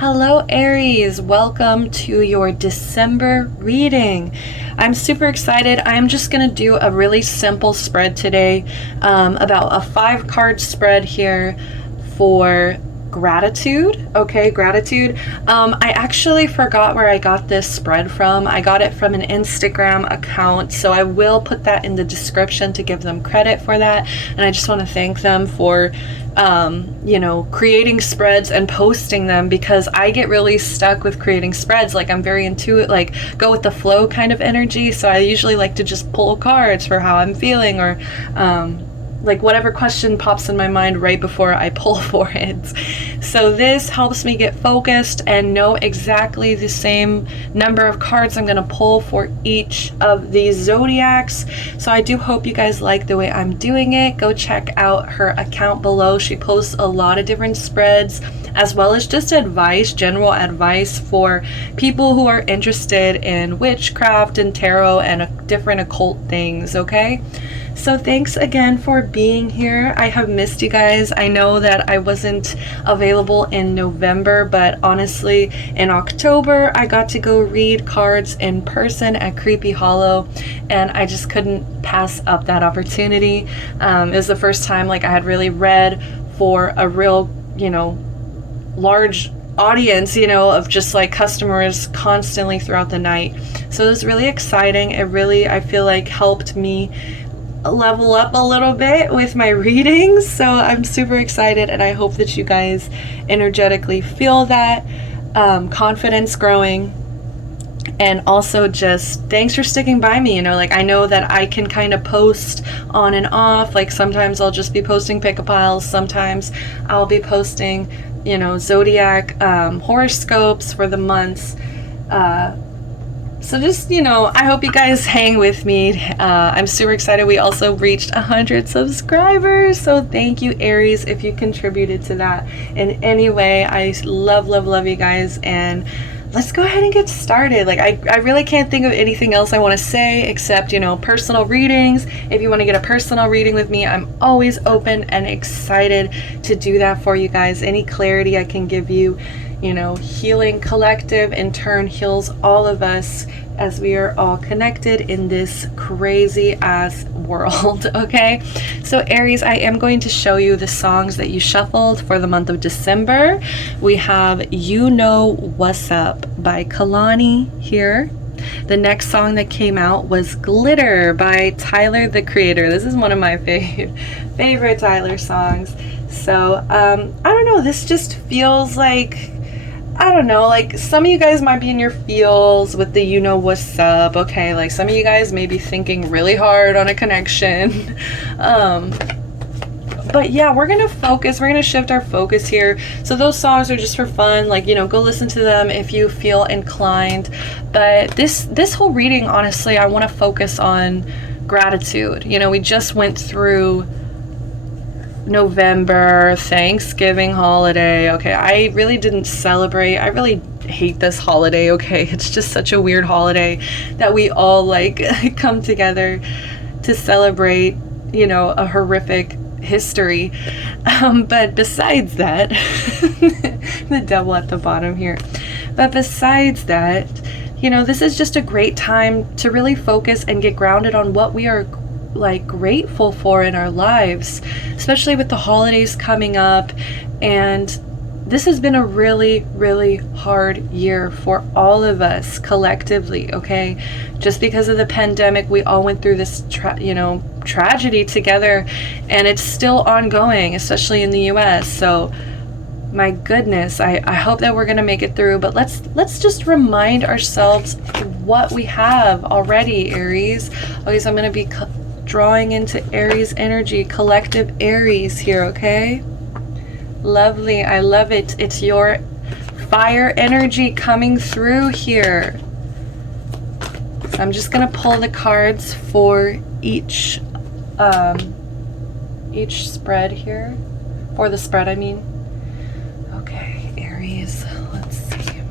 Hello Aries, welcome to your December reading. I'm super excited. I'm just going to do a really simple spread today, about a 5-card spread here for gratitude. Okay, gratitude. I actually forgot where I got this spread from. I got it from an Instagram account, so I will put that in the description to give them credit for that. And I just want to thank them for creating spreads and posting them, because I get really stuck with creating spreads. Like, I'm very intuitive, like go with the flow kind of energy. So I usually like to just pull cards for how I'm feeling, or like whatever question pops in my mind right before I pull for it. So this helps me get focused and know exactly the same number of cards I'm going to pull for each of these zodiacs. So I do hope you guys like the way I'm doing it. Go check out her account below. She posts a lot of different spreads, as well as just advice, general advice for people who are interested in witchcraft and tarot and different occult things, okay? So thanks again for being here. I have missed you guys. I know that I wasn't available in November, but honestly, in October, I got to go read cards in person at Creepy Hollow, and I just couldn't pass up that opportunity. It was the first time like I had really read for a real, large audience, of just like customers constantly throughout the night. So it was really exciting. It really, I feel like, helped me level up a little bit with my readings. So I'm super excited, and I hope that you guys energetically feel that confidence growing. And also just thanks for sticking by me. I know that I can kind of post on and off. Like sometimes I'll just be posting pick-a-piles, sometimes I'll be posting zodiac horoscopes for the months. So just, I hope you guys hang with me. I'm super excited. We also reached 100 subscribers. So thank you, Aries, if you contributed to that in any way. I love, love, love you guys. And let's go ahead and get started. Like, I really can't think of anything else I want to say except, personal readings. If you want to get a personal reading with me, I'm always open and excited to do that for you guys. Any clarity I can give you. Healing Collective in turn heals all of us, as we are all connected in this crazy ass world. Okay, so Aries, I am going to show you the songs that you shuffled for the month of December. We have You Know What's Up by Kalani here. The next song that came out was Glitter by Tyler, the Creator. This is one of my favorite Tyler songs. So I don't know, this just feels like, I don't know, like some of you guys might be in your feels with the you know what's up, okay? Like some of you guys may be thinking really hard on a connection. But yeah, we're going to shift our focus here. So those songs are just for fun, like, go listen to them if you feel inclined. But this whole reading, honestly, I want to focus on gratitude. We just went through November, Thanksgiving holiday. Okay, I really didn't celebrate. I really hate this holiday. Okay, it's just such a weird holiday that we all like come together to celebrate, a horrific history. But besides that, the devil at the bottom here. But besides that, this is just a great time to really focus and get grounded on what we are grateful for in our lives, especially with the holidays coming up. And this has been a really, really hard year for all of us collectively, okay? Just because of the pandemic, we all went through this tragedy together, and it's still ongoing, especially in the US. So my goodness, I hope that we're gonna make it through. But let's just remind ourselves what we have already, Aries. Okay, so I'm gonna be drawing into Aries energy, collective Aries here, okay? Lovely, I love it. It's your fire energy coming through here. So I'm just gonna pull the cards for each spread here. For the spread, I mean. Okay, Aries, let's see.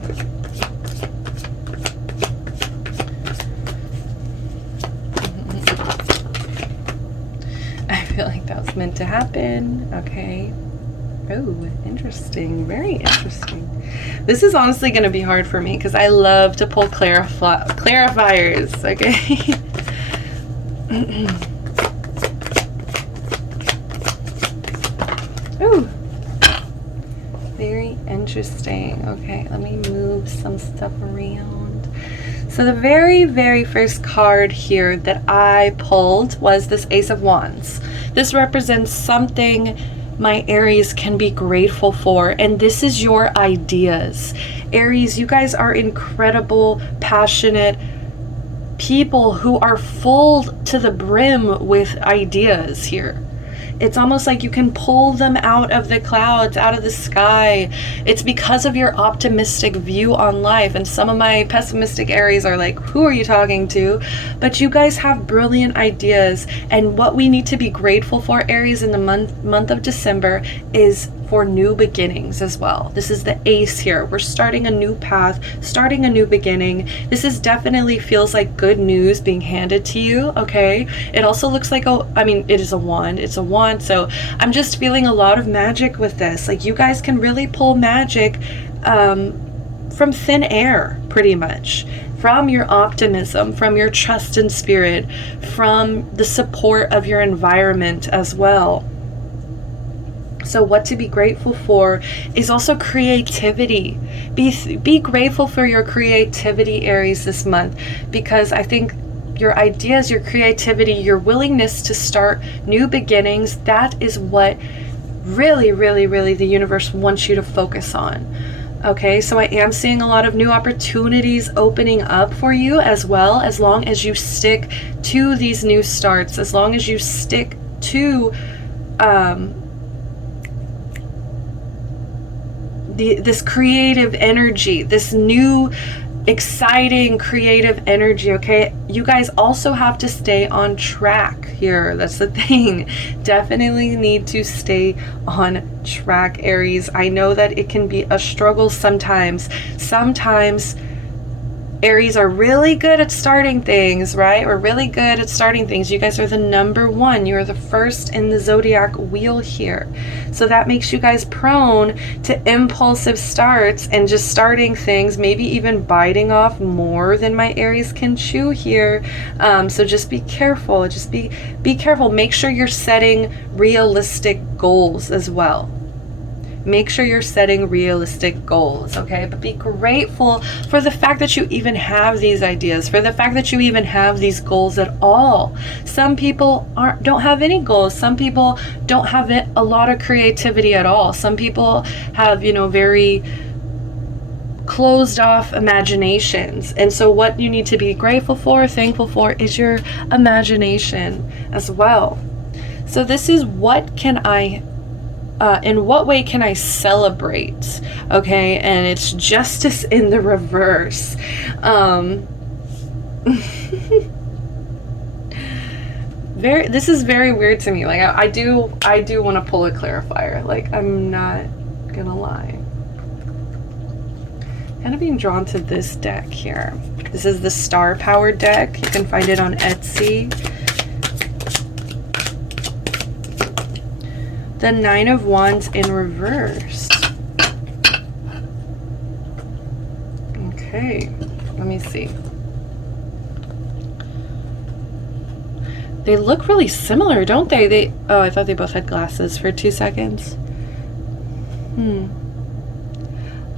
I feel like that was meant to happen. Okay. Oh, interesting. Very interesting. This is honestly going to be hard for me because I love to pull clarifiers, okay? Ooh. Very interesting. Okay, let me move some stuff around. So the very, very first card here that I pulled was this Ace of Wands. This represents something my Aries can be grateful for, and this is your ideas. Aries, you guys are incredible, passionate people who are full to the brim with ideas here. It's almost like you can pull them out of the clouds, out of the sky. It's because of your optimistic view on life. And some of my pessimistic Aries are like, who are you talking to? But you guys have brilliant ideas. And what we need to be grateful for, Aries, in the month of December is for new beginnings as well. This is the Ace here. We're starting a new path, starting a new beginning. This is definitely feels like good news being handed to you, okay? It also looks like, it is a wand. It's a wand. So I'm just feeling a lot of magic with this. Like, you guys can really pull magic from thin air, pretty much. From your optimism, from your trust in spirit, from the support of your environment as well. So what to be grateful for is also creativity. Be grateful for your creativity, Aries, this month, because I think your ideas, your creativity, your willingness to start new beginnings, that is what really, really, really the universe wants you to focus on. Okay, so I am seeing a lot of new opportunities opening up for you as well, as long as you stick to these new starts, as long as you stick to this creative energy, this new exciting creative energy, okay? You guys also have to stay on track here. That's the thing. Definitely need to stay on track, Aries. I know that it can be a struggle sometimes. Sometimes Aries are really good at starting things, right? We're really good at starting things. You guys are the number one. You're the first in the zodiac wheel here. So that makes you guys prone to impulsive starts and just starting things, maybe even biting off more than my Aries can chew here. So just be careful. Just be careful. Make sure you're setting realistic goals as well. Make sure you're setting realistic goals, okay? But be grateful for the fact that you even have these ideas, for the fact that you even have these goals at all. Some people don't have any goals. Some people don't have a lot of creativity at all. Some people have, very closed off imaginations. And so what you need to be grateful for, thankful for, is your imagination as well. So this is in what way can I celebrate? Okay, and it's justice in the reverse. This is very weird to me. Like, I do want to pull a clarifier. Like, I'm not gonna lie. Kind of being drawn to this deck here. This is the Star Power deck. You can find it on Etsy. The Nine of Wands in reverse. Okay, let me see. They look really similar, don't they? Oh, I thought they both had glasses for 2 seconds.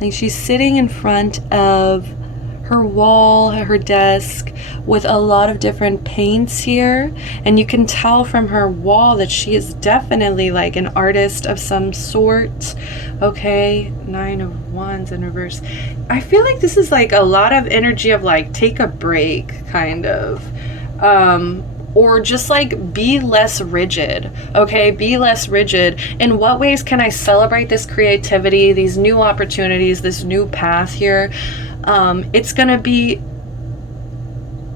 Like, she's sitting in front of her wall, her desk, with a lot of different paints here, and you can tell from her wall that she is definitely like an artist of some sort. Okay, Nine of Wands in reverse. I feel like this is like a lot of energy of like take a break, kind of, or just like be less rigid. Okay, be less rigid. In what ways can I celebrate this creativity, these new opportunities, this new path here? It's gonna be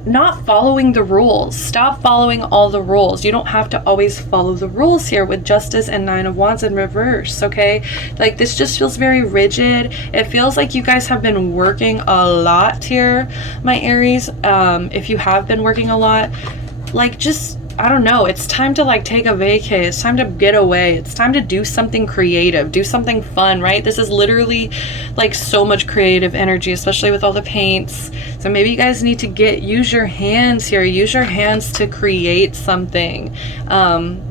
not following the rules. Stop following all the rules. You don't have to always follow the rules here with Justice and Nine of Wands in reverse, okay? Like, this just feels very rigid. It feels like you guys have been working a lot here, my Aries. If you have been working a lot, like, just, I don't know, it's time to like take a vacay. It's time to get away. It's time to do something creative, do something fun, right? This is literally like so much creative energy, especially with all the paints. So maybe you guys need to use your hands here, use your hands to create something.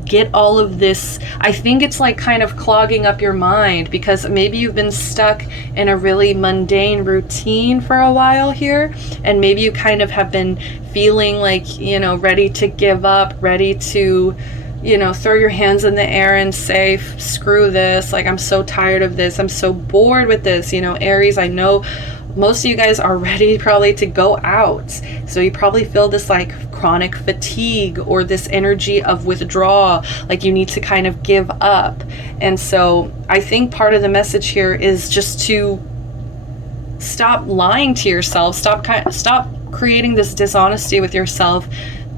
Get all of this. I think it's like kind of clogging up your mind, because maybe you've been stuck in a really mundane routine for a while here, and maybe you kind of have been feeling like, you know, ready to give up, ready to, you know, throw your hands in the air and say, screw this, like I'm so tired of this, I'm so bored with this. You know, Aries, I know most of you guys are ready probably to go out, so you probably feel this like chronic fatigue or this energy of withdrawal, like you need to kind of give up. And so I think part of the message here is just to stop lying to yourself, stop creating this dishonesty with yourself,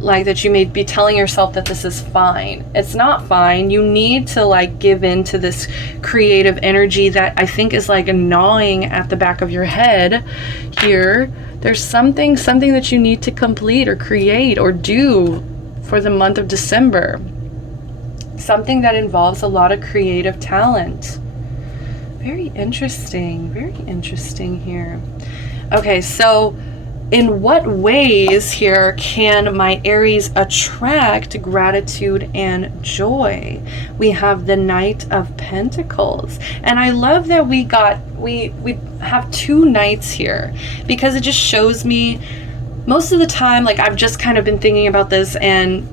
like that you may be telling yourself that this is fine. It's not fine. You need to like give in to this creative energy that I think is like gnawing at the back of your head here. There's something that you need to complete or create or do for the month of December. Something that involves a lot of creative talent. Very interesting here. Okay, so in what ways here can my Aries attract gratitude and joy? We have the Knight of Pentacles. And I love that we have two knights here, because it just shows me most of the time, like I've just kind of been thinking about this, and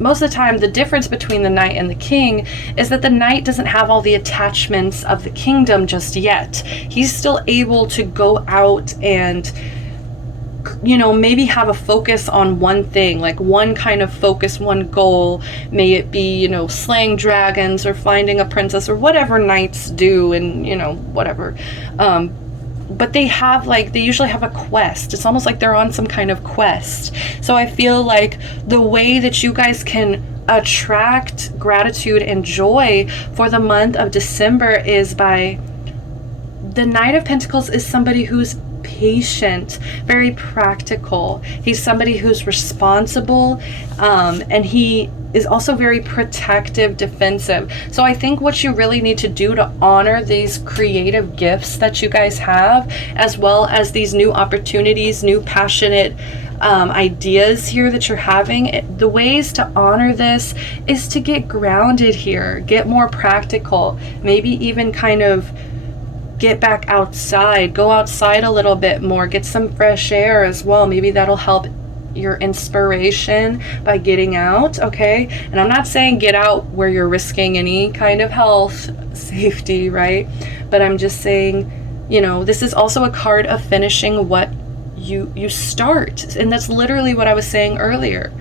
most of the time the difference between the Knight and the King is that the Knight doesn't have all the attachments of the kingdom just yet. He's still able to go out and, you know, maybe have a focus on one thing, like one kind of focus, one goal. May it be, you know, slaying dragons or finding a princess or whatever knights do, and, you know, whatever. But they usually have a quest. It's almost like they're on some kind of quest. So I feel like the way that you guys can attract gratitude and joy for the month of December is by, the Knight of Pentacles is somebody who's patient, very practical. He's somebody who's responsible, and he is also very protective, defensive. So I think what you really need to do to honor these creative gifts that you guys have, as well as these new opportunities, new passionate ideas here that you're having, the ways to honor this is to get grounded here, get more practical, maybe even kind of get back outside, go outside a little bit more, get some fresh air as well. Maybe that'll help your inspiration by getting out. Okay, and I'm not saying get out where you're risking any kind of health, safety, right? But I'm just saying, you know, this is also a card of finishing what you start, and that's literally what I was saying earlier.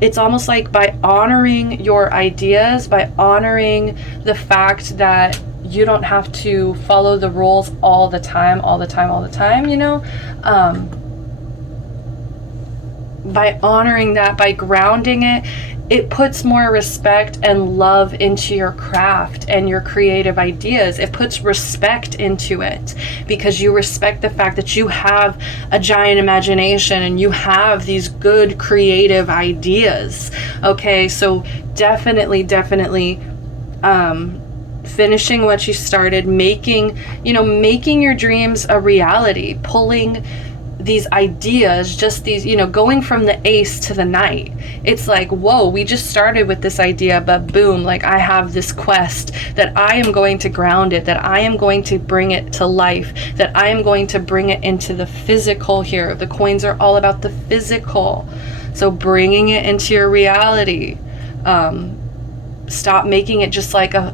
It's almost like by honoring your ideas, by honoring the fact that you don't have to follow the rules all the time, you know, by honoring that, by grounding it, it puts more respect and love into your craft and your creative ideas. It puts respect into it, because you respect the fact that you have a giant imagination and you have these good creative ideas. Okay, so definitely finishing what you started, making your dreams a reality, pulling these ideas, just these, you know, going from the Ace to the Knight. It's like, whoa, we just started with this idea, but boom, like I have this quest that I am going to ground it, that I am going to bring it to life, that I am going to bring it into the physical here. The coins are all about the physical. So bringing it into your reality. Stop making it just like a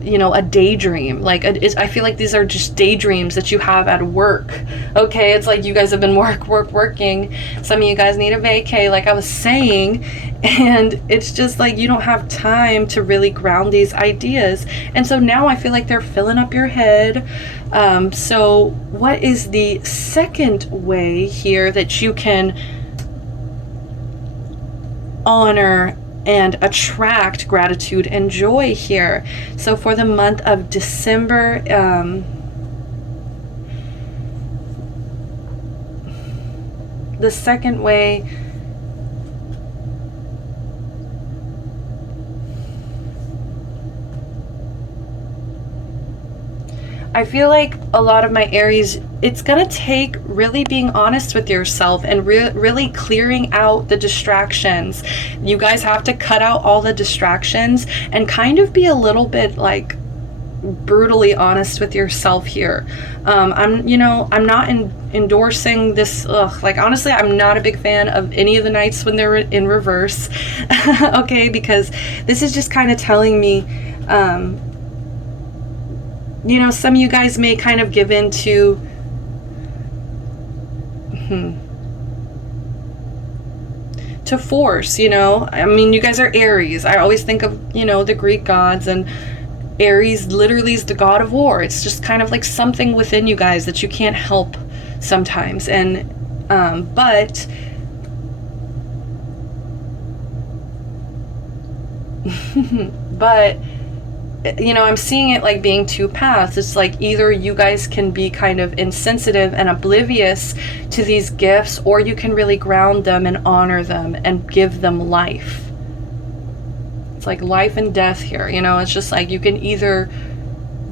daydream. Like I feel like these are just daydreams that you have at work. Okay, it's like you guys have been working. Some of you guys need a vacay, like I was saying, and it's just like you don't have time to really ground these ideas. And so now I feel like they're filling up your head. So what is the second way here that you can honor and attract gratitude and joy here? So for the month of December, the second way I feel like a lot of my Aries, it's gonna take really being honest with yourself and really clearing out the distractions. You guys have to cut out all the distractions and kind of be a little bit like brutally honest with yourself here. I'm not endorsing this. Like, honestly, I'm not a big fan of any of the nights when they're in reverse. Okay, because this is just kind of telling me, some of you guys may kind of give in to force, I mean, you guys are Aries. I always think of, the Greek gods, and Aries literally is the god of war. It's just kind of like something within you guys that you can't help sometimes. And but I'm seeing it like being two paths. It's like either you guys can be kind of insensitive and oblivious to these gifts, or you can really ground them and honor them and give them life. It's like life and death here, it's just like you can either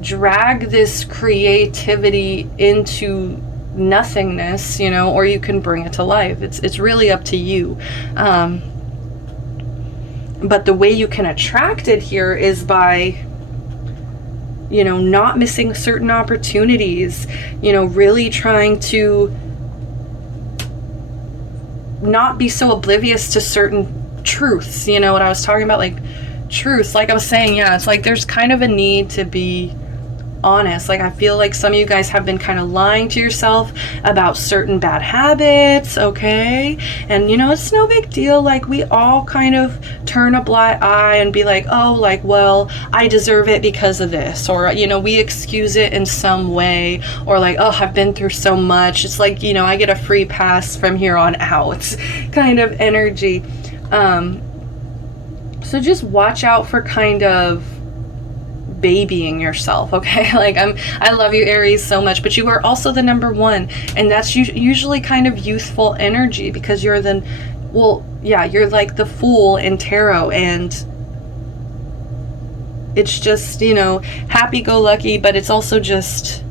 drag this creativity into nothingness, or you can bring it to life. It's really up to you. But the way you can attract it here is by, not missing certain opportunities, really trying to not be so oblivious to certain truths. What I was talking about, like truths, like I was saying, it's like there's kind of a need to be honest. Like, I feel like some of you guys have been kind of lying to yourself about certain bad habits, okay? And it's no big deal. Like, we all kind of turn a blind eye and be like, oh, like, well, I deserve it because of this, or we excuse it in some way, or like, oh, I've been through so much, it's like, I get a free pass from here on out kind of energy. So just watch out for kind of babying yourself, okay? Like, I love you, Aries, so much, but you are also the number one, and that's usually kind of youthful energy, because you're you're like the Fool in tarot, and it's just, happy-go-lucky, but it's also just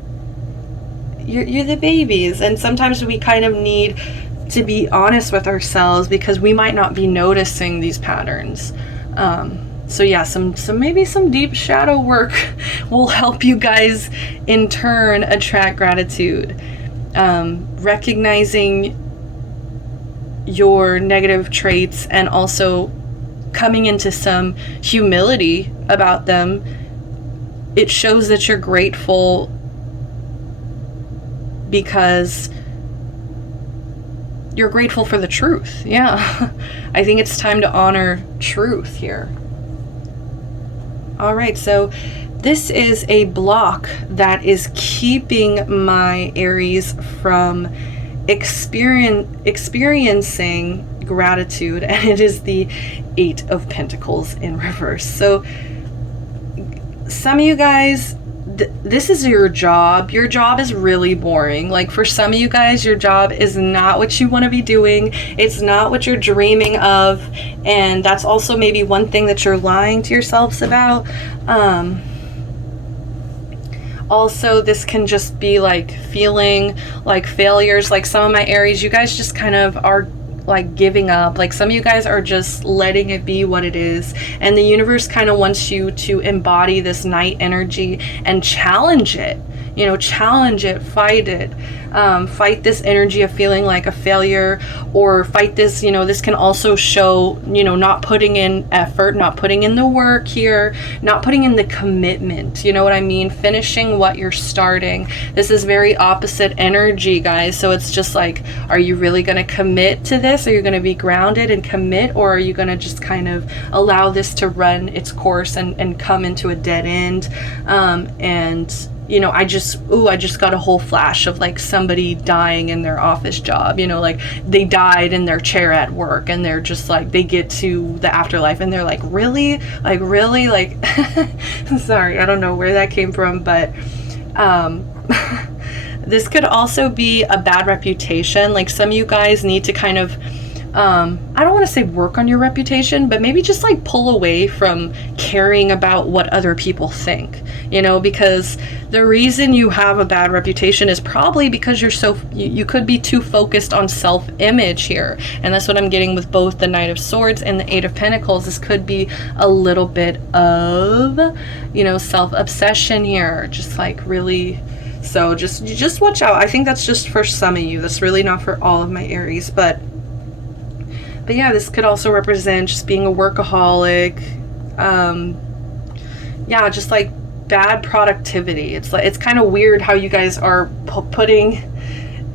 you're the babies, and sometimes we kind of need to be honest with ourselves because we might not be noticing these patterns. So yeah, maybe some deep shadow work will help you guys in turn attract gratitude. Recognizing your negative traits and also coming into some humility about them. It shows that you're grateful because you're grateful for the truth. Yeah. I think it's time to honor truth here. All right, so this is a block that is keeping my Aries from experiencing gratitude, and it is the 8 of Pentacles in reverse. So some of you guys, this is your job. Your job is really boring. Like, for some of you guys, your job is not what you want to be doing. It's not what you're dreaming of. And that's also maybe one thing that you're lying to yourselves about. Also, this can just be like feeling like failures. Like, some of my Aries, you guys just kind of are like giving up. Like, some of you guys are just letting it be what it is, and the universe kind of wants you to embody this night energy and challenge it, challenge it, fight it, fight this energy of feeling like a failure, or fight this, this can also show, not putting in effort, not putting in the work here, not putting in the commitment, what I mean, finishing what you're starting. This is very opposite energy, guys. So it's just like, are you really going to commit to this? Are you going to be grounded and commit, or are you going to just kind of allow this to run its course and come into a dead end? I just got a whole flash of like somebody dying in their office job, like they died in their chair at work, and they're just like, they get to the afterlife and they're like, really, sorry, I don't know where that came from, but this could also be a bad reputation. Like, some of you guys need to kind of I don't want to say work on your reputation, but maybe just like pull away from caring about what other people think, you know, because the reason you have a bad reputation is probably because you could be too focused on self-image here. And that's what I'm getting with both the Knight of Swords and the Eight of Pentacles. This could be a little bit of, you know, self-obsession here, just like really. So just watch out. I think that's just for some of you. That's really not for all of my Aries, but yeah, this could also represent just being a workaholic. Yeah, just like bad productivity. It's kind of weird how you guys are putting,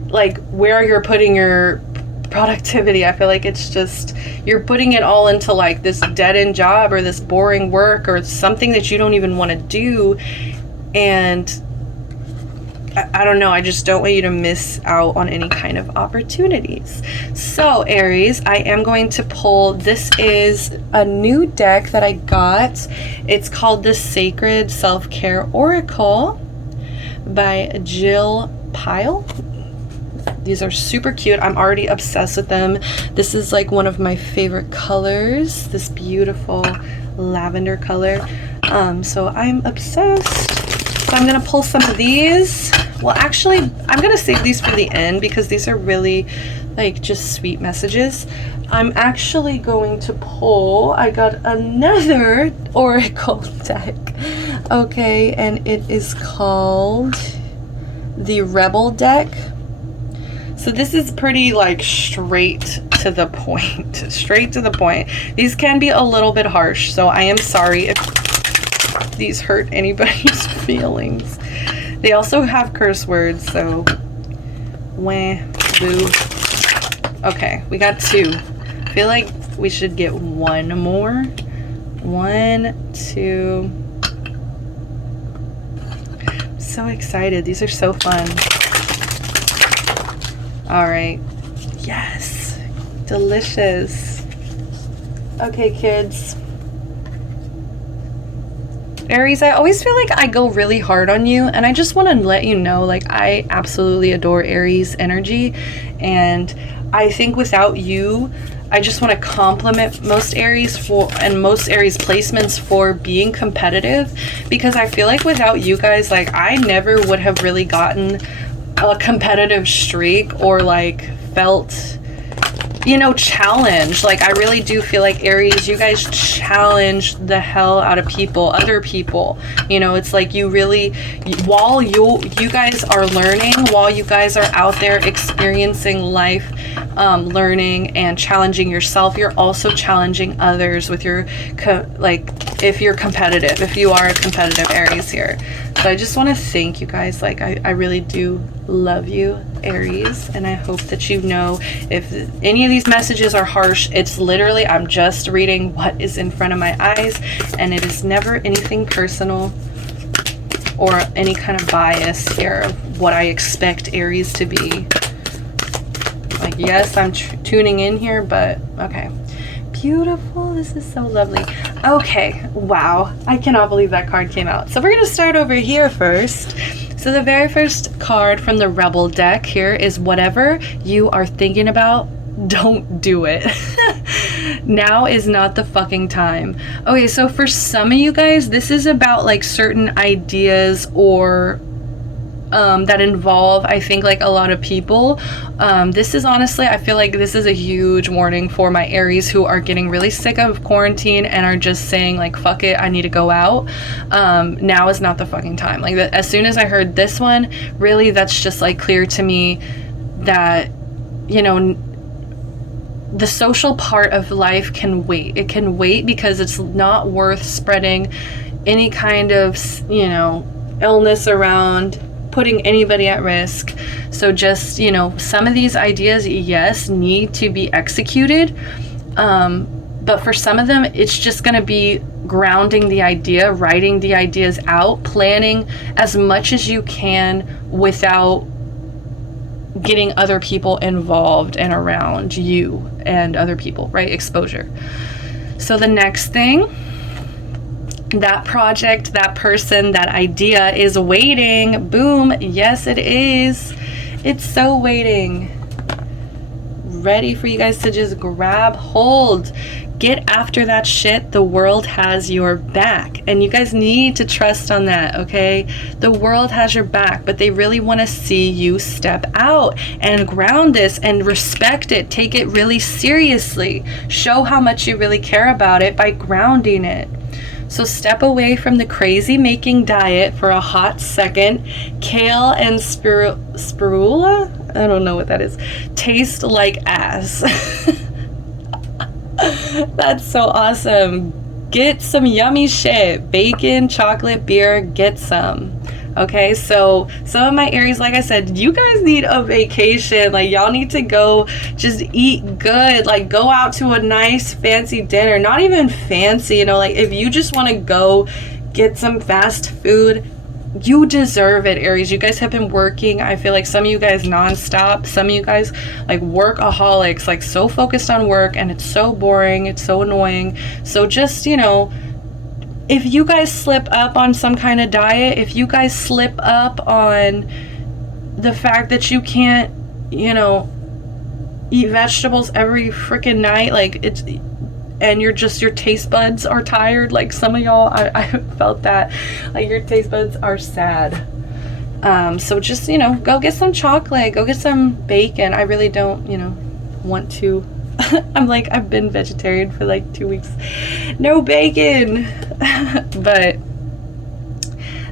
like, where you're putting your productivity. I feel like it's just, you're putting it all into like this dead-end job or this boring work or something that you don't even want to do. And I don't know, I just don't want you to miss out on any kind of opportunities. So Aries, I am going to pull, this is a new deck that I got. It's called the Sacred Self-Care Oracle by Jill Pyle. These are super cute. I'm already obsessed with them. This is like one of my favorite colors, this beautiful lavender color. So I'm obsessed. So I'm gonna pull some of these. Well, actually, I'm gonna save these for the end because these are really like just sweet messages. I'm actually going to pull, I got another oracle deck. Okay, and it is called the Rebel deck. So this is pretty like straight to the point, straight to the point. These can be a little bit harsh, so I am sorry if these hurt anybody's feelings. They also have curse words, so wah, boo. Okay, we got two. I feel like we should get one more. 1, 2. I'm so excited. These are so fun. All right. Yes. Delicious. Okay, kids. Aries, I always feel like I go really hard on you, and I just want to let you know, like, I absolutely adore Aries energy, and I think without you, I just want to compliment most Aries and most Aries placements for being competitive, because I feel like without you guys, like, I never would have really gotten a competitive streak or like felt, you know, challenged. Like, I really do feel like Aries, you guys challenge the hell out of people, other people. You know, it's like you really, while you guys are learning, while you guys are out there experiencing life, learning and challenging yourself, you're also challenging others with your, like, if you're competitive, if you are a competitive Aries here. So I just want to thank you guys. Like, I really do love you, Aries, and I hope that you know if any of these messages are harsh, it's literally, I'm just reading what is in front of my eyes, and it is never anything personal or any kind of bias here of what I expect Aries to be. Like, yes, I'm tuning in here, but okay. Beautiful. This is so lovely. Okay, wow, I cannot believe that card came out. So we're going to start over here first. So the very first card from the Rebel deck here is whatever you are thinking about, don't do it. Now is not the fucking time. Okay, so for some of you guys, this is about like certain ideas or that involve, I think, like a lot of people. This is honestly, I feel like this is a huge warning for my Aries who are getting really sick of quarantine and are just saying like, fuck it, I need to go out. Now is not the fucking time. Like, as soon as I heard this one, really, that's just like clear to me that, you know, the social part of life can wait. It can wait because it's not worth spreading any kind of, you know, illness around, putting anybody at risk. So just, you know, some of these ideas, yes, need to be executed, but for some of them, it's just going to be grounding the idea, writing the ideas out, planning as much as you can without getting other people involved and around you and other people, right? Exposure. So the next thing, that project, that person, that idea is waiting. Boom. Yes, it is. It's so waiting. ready for you guys to just grab hold. Get after that shit. The world has your back, and you guys need to trust on that, okay? The world has your back, but they really want to see you step out and ground this and respect it. Take it really seriously. Show how much you really care about it by grounding it. So step away from the crazy making diet for a hot second. Kale and spirula? I don't know what that is. Taste like ass. That's so awesome. Get some yummy shit. Bacon, chocolate, beer, get some. Okay, so some of my Aries, like I said, you guys need a vacation. Like, y'all need to go just eat good. Like, go out to a nice fancy dinner. Not even fancy, you know, like if you just want to go get some fast food, you deserve it, Aries. You guys have been working. I feel like some of you guys nonstop. Some of you guys like workaholics, like so focused on work, and it's so boring. It's so annoying. So just, you know, if you guys slip up on some kind of diet, if you guys slip up on the fact that you can't, you know, eat vegetables every freaking night, like it's, and your taste buds are tired, like some of y'all, I felt that, like your taste buds are sad. So just, you know, go get some chocolate, go get some bacon. I really don't, you know, want to. I'm like, I've been vegetarian for like 2 weeks. No bacon. But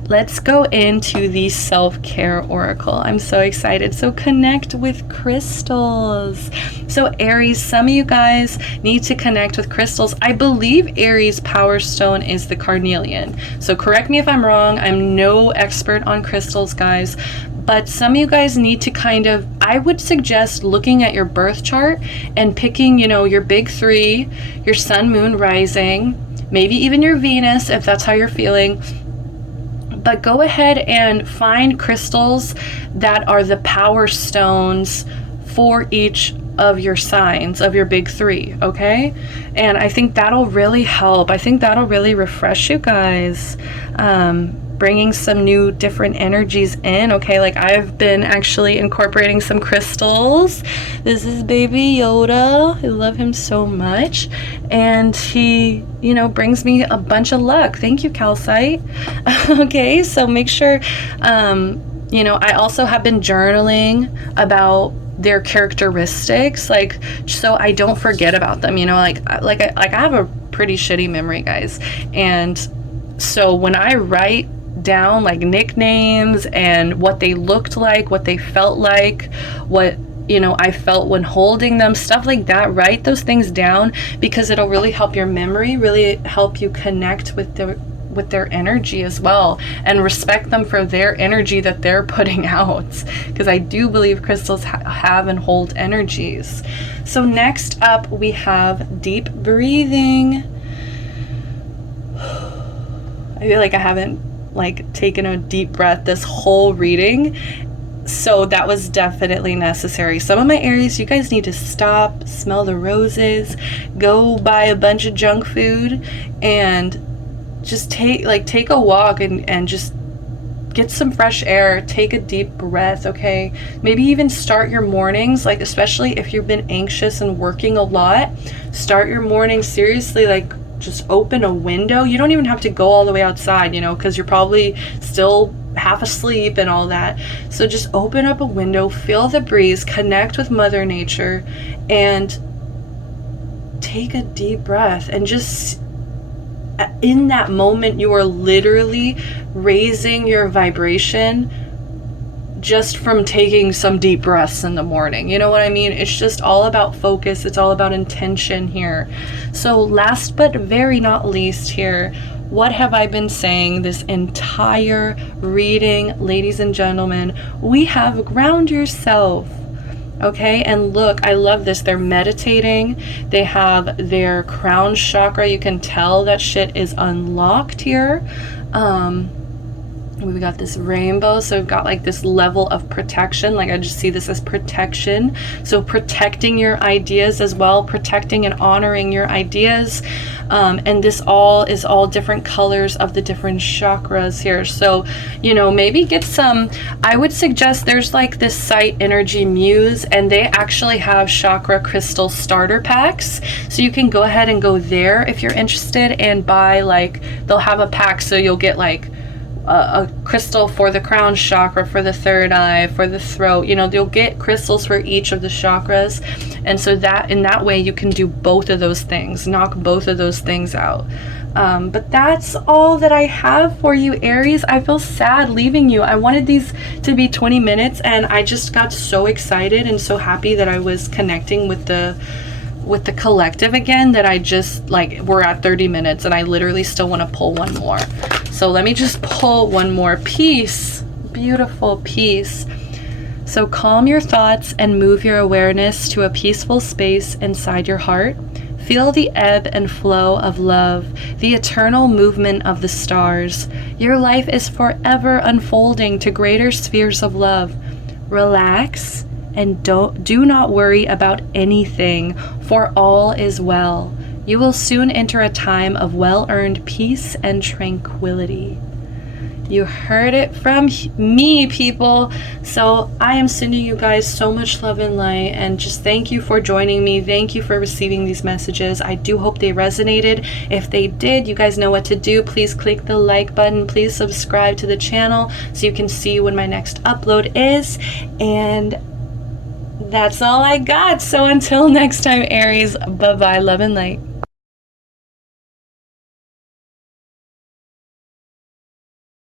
let's go into the self-care oracle. I'm so excited. So connect with crystals. So Aries, some of you guys need to connect with crystals. I believe Aries' power stone is the carnelian. So correct me if I'm wrong. I'm no expert on crystals, guys. But some of you guys need to kind of, I would suggest looking at your birth chart and picking, you know, your big three, your sun, moon, rising, maybe even your Venus, if that's how you're feeling. But go ahead and find crystals that are the power stones for each of your signs, of your big three, okay? And I think that'll really help. I think that'll really refresh you guys. Bringing some new different energies in, okay? Like I've been actually incorporating some crystals. This is baby Yoda. I love him so much. And he, you know, brings me a bunch of luck. Thank you, calcite. Okay, so make sure, you know, I also have been journaling about their characteristics, like, so I don't forget about them, you know, like I have a pretty shitty memory, guys. And so when I write down like nicknames and what they looked like, what they felt like, what, you know, I felt when holding them, stuff like that, write those things down, because it'll really help your memory, really help you connect with their energy as well, and respect them for their energy that they're putting out, because I do believe crystals have and hold energies. So next up we have deep breathing. I feel like I haven't like taken a deep breath this whole reading, so that was definitely necessary. Some of my Aries, you guys need to stop, smell the roses, go buy a bunch of junk food, and just take a walk and just get some fresh air. Take a deep breath, okay? Maybe even start your mornings, like especially if you've been anxious and working a lot, start your mornings seriously, like just open a window. You don't even have to go all the way outside, you know, because you're probably still half asleep and all that. So just open up a window, feel the breeze, connect with Mother Nature, and take a deep breath. And just in that moment, you are literally raising your vibration just from taking some deep breaths in the morning. You know what I mean? It's just all about focus. It's all about intention here. So last but very not least here, what have I been saying this entire reading, ladies and gentlemen? We have ground yourself. Okay, and look, I love this. They're meditating. They have their crown chakra. You can tell that shit is unlocked here. We've got this rainbow, so we've got like this level of protection. Like I just see this as protection. So protecting your ideas as well, protecting and honoring your ideas. And this all is all different colors of the different chakras here. So, you know, maybe get some, I would suggest there's like this site Energy Muse, and they actually have chakra crystal starter packs. So you can go ahead and go there if you're interested and buy, like, they'll have a pack, so you'll get like a crystal for the crown chakra, for the third eye, for the throat. You know, you'll get crystals for each of the chakras, and so that in that way you can do both of those things, knock both of those things out. But that's all that I have for you, Aries. I feel sad leaving you. I wanted these to be 20 minutes, and I just got so excited and so happy that I was connecting with the collective again, that I just, like, we're at 30 minutes and I literally still want to pull one more. So let me just pull one more piece. Beautiful piece. So calm your thoughts and move your awareness to a peaceful space inside your heart. Feel the ebb and flow of love, the eternal movement of the stars. Your life is forever unfolding to greater spheres of love. Relax and do not worry about anything, for all is well. You will soon enter a time of well-earned peace and tranquility. You heard it from me, people. So I am sending you guys so much love and light, and just thank you for joining me. Thank you for receiving these messages. I do hope they resonated. If they did, you guys know what to do. Please click the like button. Please subscribe to the channel so you can see when my next upload is. And that's all I got. So until next time, Aries, bye-bye, love and light.